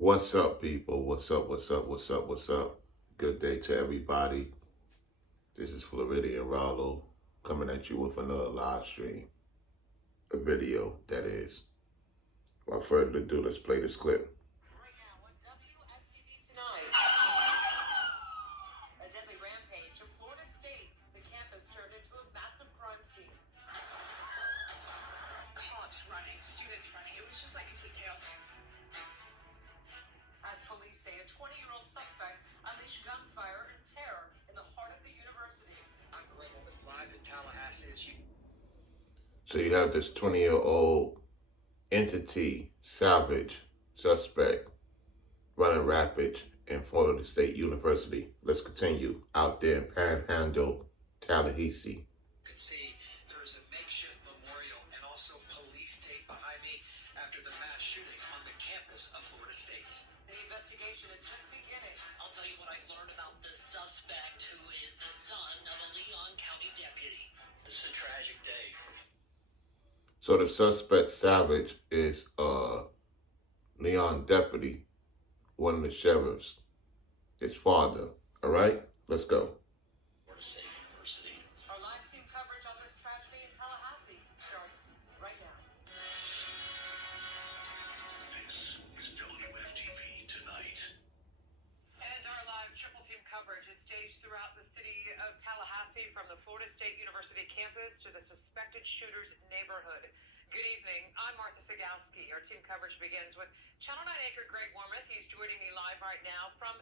What's up, people? What's up? What's up? What's up? What's up? Good day to everybody. This is Floridian Rollo coming at you with another live stream. A video, that is. Without further ado, let's play this clip. Right now on WFTV tonight, a deadly rampage in Florida State. The campus turned into a massive crime scene. Cops running, students running. It was just like complete chaos. As police say, a 20-year-old suspect unleashed gunfire and terror in the heart of the university. I'm Greg with live in Tallahassee. So you have this 20-year-old entity, savage, suspect, running rapid in Florida State University. Let's continue. Out there in Panhandle, Tallahassee. You can see there is a makeshift memorial and also police tape behind me after the mass shooting on the campus of Florida State. The investigation is just beginning. I'll tell you what I've learned about the suspect, who is the son of a Leon County deputy. This is a tragic day. So the suspect, Savage, is a Leon deputy, one of the sheriffs, his father. All right, let's go. Florida State University. Our live team coverage on this tragedy in Tallahassee starts right now. This is WFTV Tonight. And our live triple team coverage is staged throughout the city of Tallahassee, from the Florida State University campus to the suspected shooter's neighborhood. Good evening. I'm Martha Sagowski. Our team coverage begins with Channel 9 anchor Greg Wormuth. He's joining me live right now from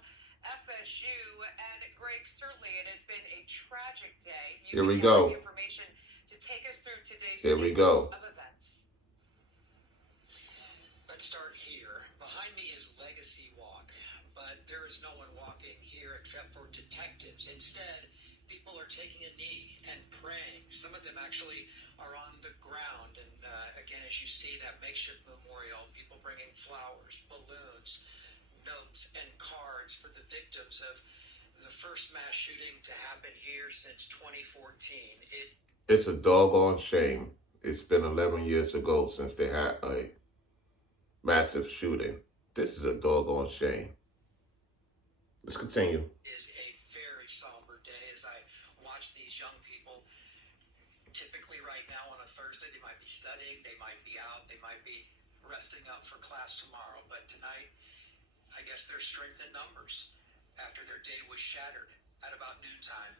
FSU. And Greg, certainly it has been a tragic day. Here we go. Information to take us through today's Here we go. of events. Let's start here. Behind me is Legacy Walk, but there is no one walking here except for detectives. Instead, people are taking a knee and praying. Some of them actually are on the ground. And again, as you see that makeshift memorial, people bringing flowers, balloons, notes, and cards for the victims of the first mass shooting to happen here since 2014. It's a doggone shame. It's been 11 years ago since they had a massive shooting. This is a doggone shame. Let's continue. Is a very somber day as I watch these young people. Typically right now on a Thursday, they might be studying, they might be out, they might be resting up for class tomorrow. But tonight, I guess there's strength in numbers after their day was shattered at about noontime.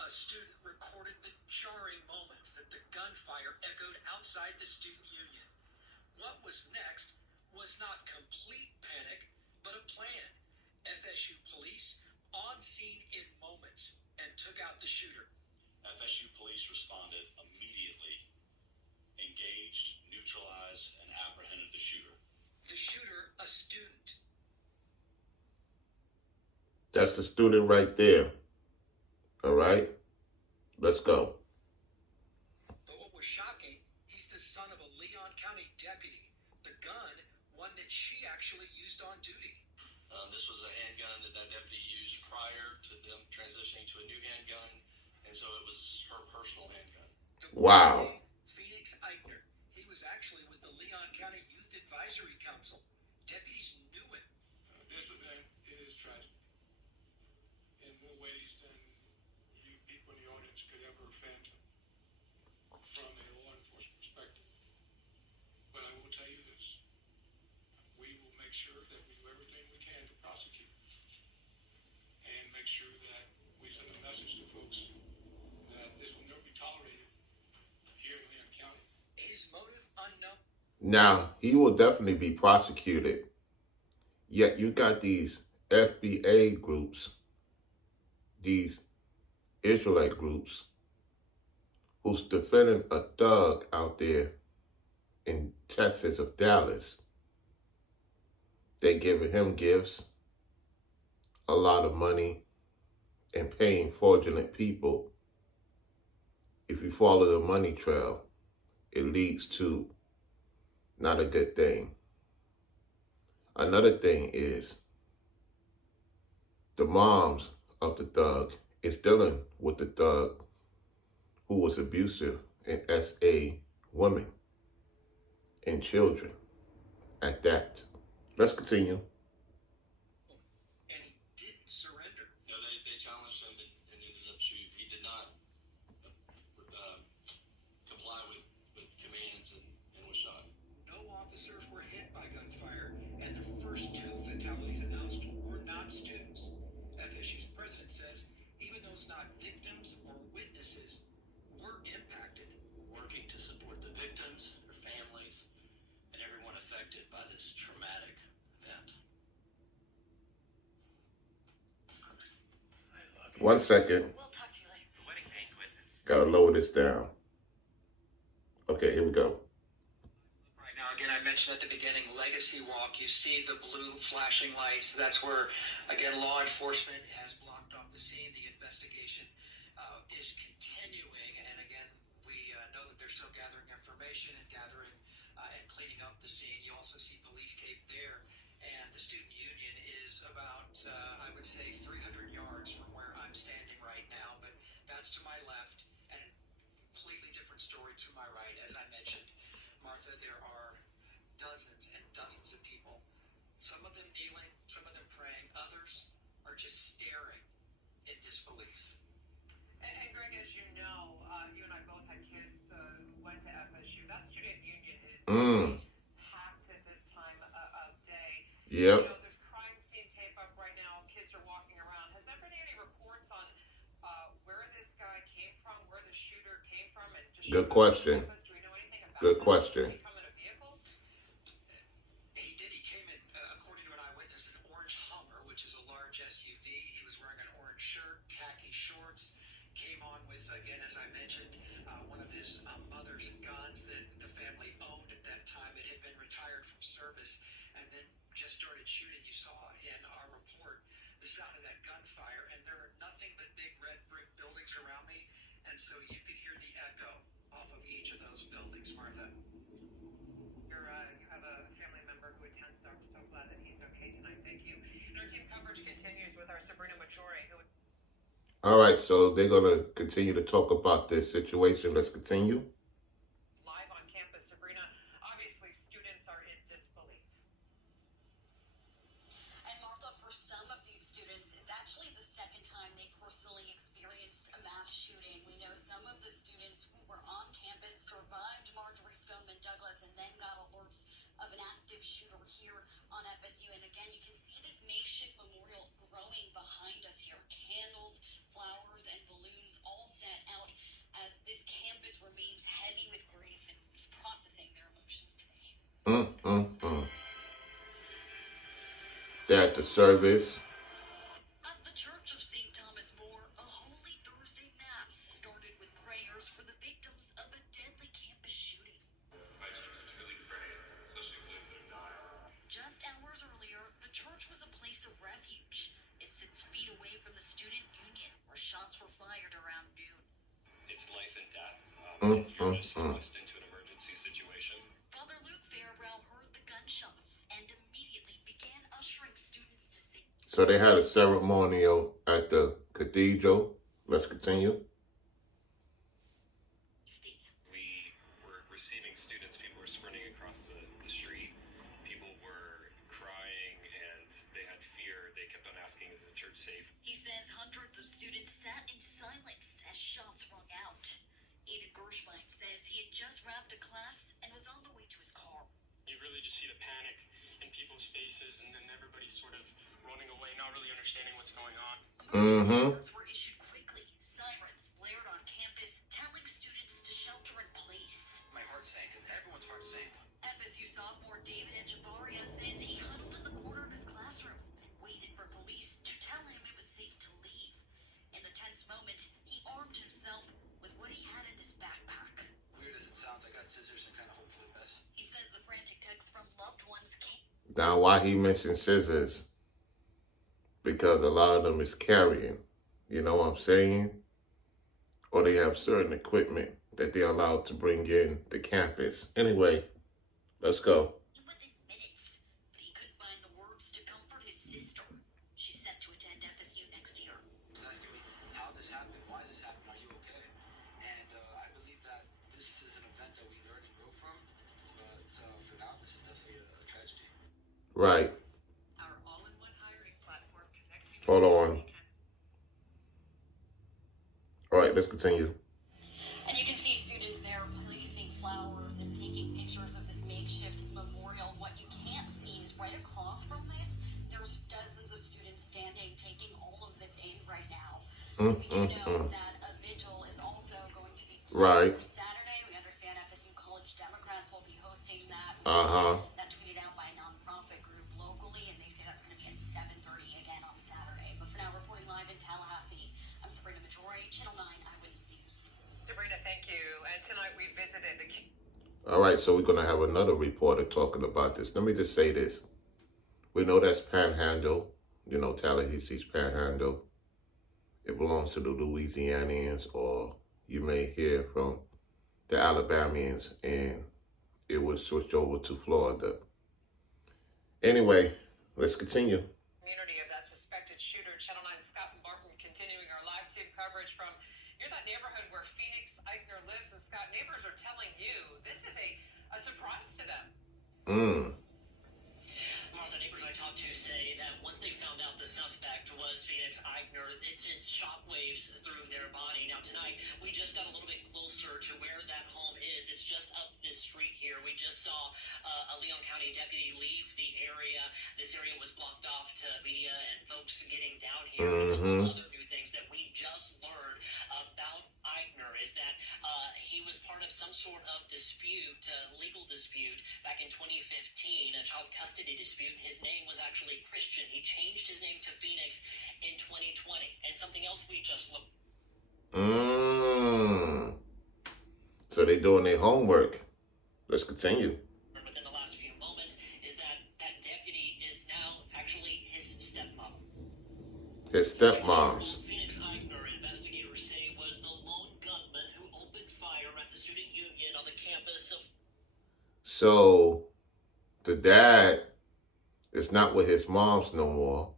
A student recorded the jarring moments that the gunfire echoed outside the student union. What was next was not complete panic, but a plan. FSU police on scene in moments and took out the shooter. FSU police responded immediately, engaged, neutralized, and apprehended the shooter. The shooter, a student. That's the student right there. All right, let's go. But what was shocking, he's the son of a Leon County deputy. The gun, one that she actually used on duty. This was a handgun that deputy used prior to them transitioning to a new handgun, and so it was her personal handgun. Wow. Phoenix Eichner. He was actually with the Leon County Youth Advisory Council. Deputies knew him. This event is tragic in more ways than you people in the audience could ever fathom from a law enforcement perspective. But I will tell you this. We will make sure that we do everything we can to prosecute and make sure that we send a message to folks that this will never be tolerated here in Leon County. His motive unknown. Now, he will definitely be prosecuted. Yet you got these FBA groups, these Israelite groups, who's defending a thug out there in Texas of Dallas. They giving him gifts, a lot of money, and paying fraudulent people. If you follow the money trail, it leads to not a good thing. Another thing is the moms of the thug is dealing with the thug who was abusive and SA women and children at that. Let's continue. And he didn't surrender. No, they challenged him and ended up shooting. He did not comply with commands and was shot. No officers were hit by gunfire, and the first two fatalities announced were not students. FSU's president says even those not victims or witnesses were impacted. Working to support the victims, their families, and everyone affected by this traumatic event. One second. We'll talk to you later. The wedding banquet is Gotta lower this down. Okay, here we go. Right now, again, I mentioned at the beginning, Legacy Walk. You see the blue flashing lights. That's where, again, law enforcement has blocked off the scene. The investigation is continuing. And again, we know that they're still gathering information and cleaning up the scene. You also see police cape there. And the student union is about, I would say, 300 yards from where I'm standing right now. But that's to my left. And a completely different story to my right. As I mentioned, Martha, there are dozens and dozens of people. Some of them kneeling, some of them praying. Others are just staring in disbelief. And Greg, as you know, you and I both had kids who went to FSU. That student union is packed at this time of day. Yep. You know, there's crime scene tape up right now. Kids are walking around. Has there been any reports on where this guy came from, where the shooter came from? And just Good question. Do we know anything about Good that? question. Did he come in a vehicle? He did. He came in, according to an eyewitness, an orange Hummer, which is a large SUV. He was wearing an orange shirt, khaki shorts. Came on with, again, as I mentioned, one of his mother's guns that the family owned at that time. It had been retired from service, and then just started shooting. You saw in our report the sound of that gunfire, and there are nothing but big red brick buildings around me, and so you could hear the echo off of each of those buildings, Martha. You have a family member who attends, so I'm so glad that he's okay tonight. Thank you. And our team coverage continues with our Sabrina Maggiore, who All right, so they're gonna continue to talk about this situation. Let's continue. live on campus. Sabrina, obviously students are in disbelief. And Martha, for some of these students, it's actually the second time they personally experienced a mass shooting. We know some of the students who were on campus survived Marjorie Stoneman Douglas and then got alerts of an active shooter here on FSU. And again, you can see this makeshift memorial growing behind us here. Candles, flowers, and balloons all set out as this campus remains heavy with grief and is processing their emotions today. They're at the service. At the Church of St. Thomas More, a Holy Thursday Mass started with prayers for the victims of a deadly campus shooting. I truly pray, especially for those that have died. Just hours earlier, the church was a place of refuge. It sits feet away from the student union, where shots were fired around noon. It's life and death. You're just thrust into an emergency situation. Father Luke Fairbrow heard the gunshots and immediately began ushering students to safety. So they had a ceremonial at the cathedral. Let's continue. We were receiving students. People were sprinting across the street. People were crying and they had fear. They kept on asking, is the church safe? He says hundreds of students sat in silence as shots rung out. Aiden Gershwine says he had just wrapped a class and was on the way to his car. You really just see the panic in people's faces, and then everybody sort of running away, not really understanding what's going on. Emergency alerts were issued quickly. Sirens blared on campus, telling students to shelter in place. My heart sank, and everyone's heart sank. FSU sophomore David Echevarria says he huddled in the corner of his classroom and waited for police to tell him it was safe to leave. In the tense moment, he armed himself with what he had in his backpack. Weird as it sounds, I got scissors and kind of hope for the best. He says the frantic texts from loved ones came. Now, why he mentioned scissors? Because a lot of them is carrying. You know what I'm saying? Or they have certain equipment that they're allowed to bring in the campus. Anyway, let's go. Within minutes, but he couldn't find the words to comfort his sister. She's set to attend FSU next year. He's asking me how this happened, why this happened, are you okay? And I believe that this Right. Our all-in-one hiring platform connects you. Hold on. All right, let's continue. And you can see students there placing flowers and taking pictures of this makeshift memorial. What you can't see is right across from this, there's dozens of students standing, taking all of this in right now. We do know that a vigil is also going to be Right. planned for Saturday. We understand FSU College Democrats will be hosting that. That tweeted out by a nonprofit group locally, and they say that's going to be at 7:30 again on Saturday. But for now, reporting live in Tallahassee, I'm Sabrina Majori, Channel 9 Eyewitness News. Sabrina, thank you. And tonight we visited the... All right, so we're going to have another reporter talking about this. Let me just say this. We know that's Panhandle, Tallahassee's Panhandle. It belongs to the Louisianians, or you may hear from the Alabamians, and it was switched over to Florida. Anyway, let's continue. Community of that suspected shooter. Channel 9 Scott and Barton continuing our live team coverage from near that neighborhood where Phoenix Eichner lives. And Scott, neighbors are telling you this is a surprise to them. Martha, neighbors I talked to say that once they found out the suspect was Phoenix Eichner, it sent shockwaves through their body. Now tonight, we just got a little bit closer to where that home is. It's just up this street here. We just saw a Leon County deputy leave the area. This area was blocked off to media and folks getting down here. A couple other new things that we just learned about Eichner is that he was part of some sort of dispute, legal dispute, back in 2015, a child custody dispute. His name was actually Christian. He changed his name to Phoenix in 2020. And something else we just looked. So they're doing their homework. Let's continue. Within the last few moments is that deputy is now actually his stepmom. His stepmoms. Phoenix Eichner, investigators say, was the lone gunman who opened fire at the student union on the campus of... So the dad is not with his moms no more,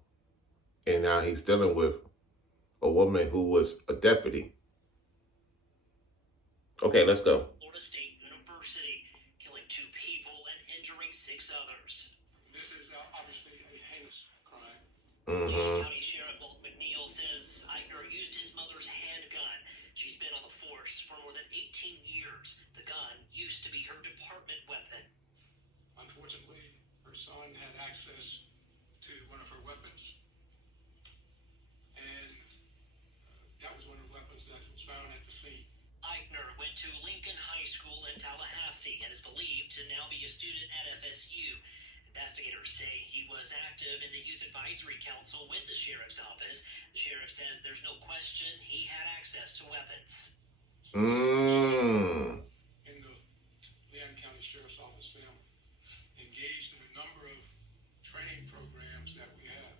and now he's dealing with a woman who was a deputy. Okay, let's go. Florida State University, killing 2 people and injuring 6 others. This is obviously a heinous crime. County Sheriff Walt McNeil says Eichner used his mother's handgun. She's been on the force for more than 18 years. The gun used to be her department weapon. Unfortunately, her son had access to one of her weapons, and that was one of the weapons that was found at the scene. Eichner went to Lincoln High School in Tallahassee and is believed to now be a student at FSU. Investigators say he was active in the Youth Advisory Council with the sheriff's office. The sheriff says there's no question he had access to weapons. In the Leon County Sheriff's Office family, engaged in a number of training programs that we have.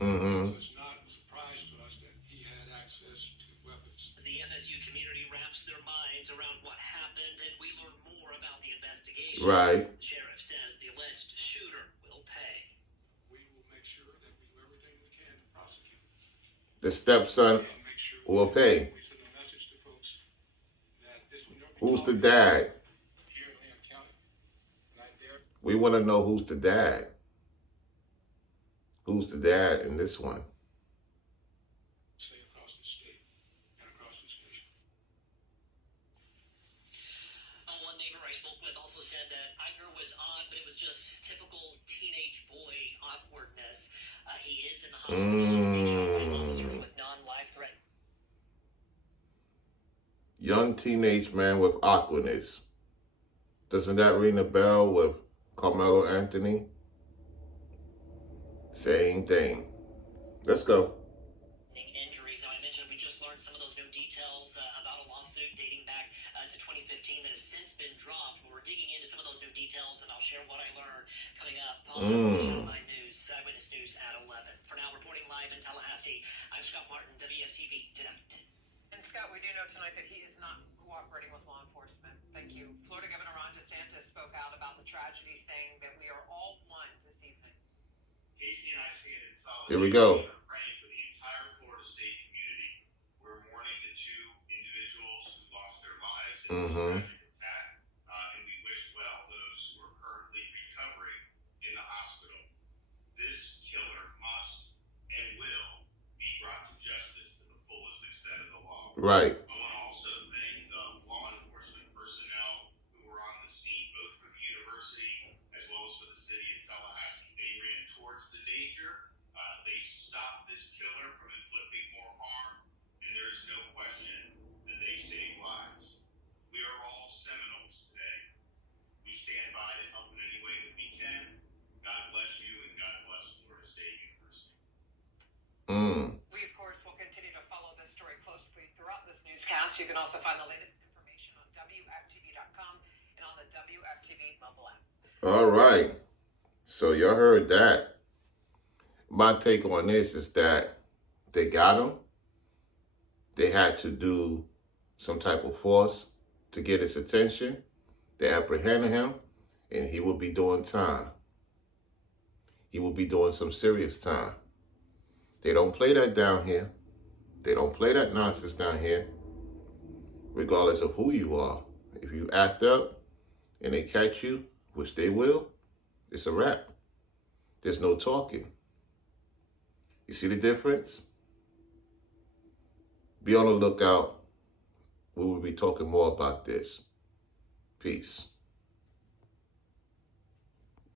So it's not a surprise to us that he had access to weapons. The FSU community wraps their minds around what happened, and we learn more about the investigation. Right. The sheriff says the alleged shooter will pay. We will make sure that we do everything we can to prosecute The stepson and make sure will pay. we send a message to folks that this will never be Who's the tolerated dad? here in Leon County. And I dare We want to know who's the dad. Who's the dad in this one? say across the state and across this nation. One neighbor I spoke with also said that Eichner was odd, but it was just typical teenage boy awkwardness. He is in the hospital. Officers with non-life-threatening. Young teenage man with awkwardness. Doesn't that ring a bell with Carmelo Anthony? Same thing. Let's go. Injuries. Now, I mentioned we just learned some of those new details about a lawsuit dating back to 2015 that has since been dropped. We're digging into some of those new details, and I'll share what I learned coming up on Channel 9 News, Eyewitness News at 11. For now, reporting live in Tallahassee, I'm Scott Martin, WFTV Tonight. And Scott, we do know tonight that he is not cooperating with law enforcement. Thank you. Florida Governor Ron DeSantis spoke out about the tragedy, saying that we are all one this evening. Casey and I see it in solidarity. Here we go. We're praying for the entire Florida State community. We're mourning the 2 individuals who lost their lives in this tragic attack, and we wish well those who are currently recovering in the hospital. Right. I want to also thank the law enforcement personnel who were on the scene, both for the university as well as for the city of Tallahassee. They ran towards the danger. They stopped this killer from inflicting more harm, and there is no question that they saved lives. We are all Seminoles today. We stand by to help in any way that we can. God bless you, and God bless Florida State University. We, of course, will continue to follow this story closely throughout this newscast. You can also find the latest information on WFTV.com and on the WFTV mobile app. All right. So y'all heard that. My take on this is that they got him. They had to do some type of force to get his attention. They apprehended him, and he will be doing time. He will be doing some serious time. They don't play that down here. They don't play that nonsense down here, regardless of who you are. If you act up and they catch you, which they will, it's a wrap. There's no talking. You see the difference? Be on the lookout. We will be talking more about this. Peace.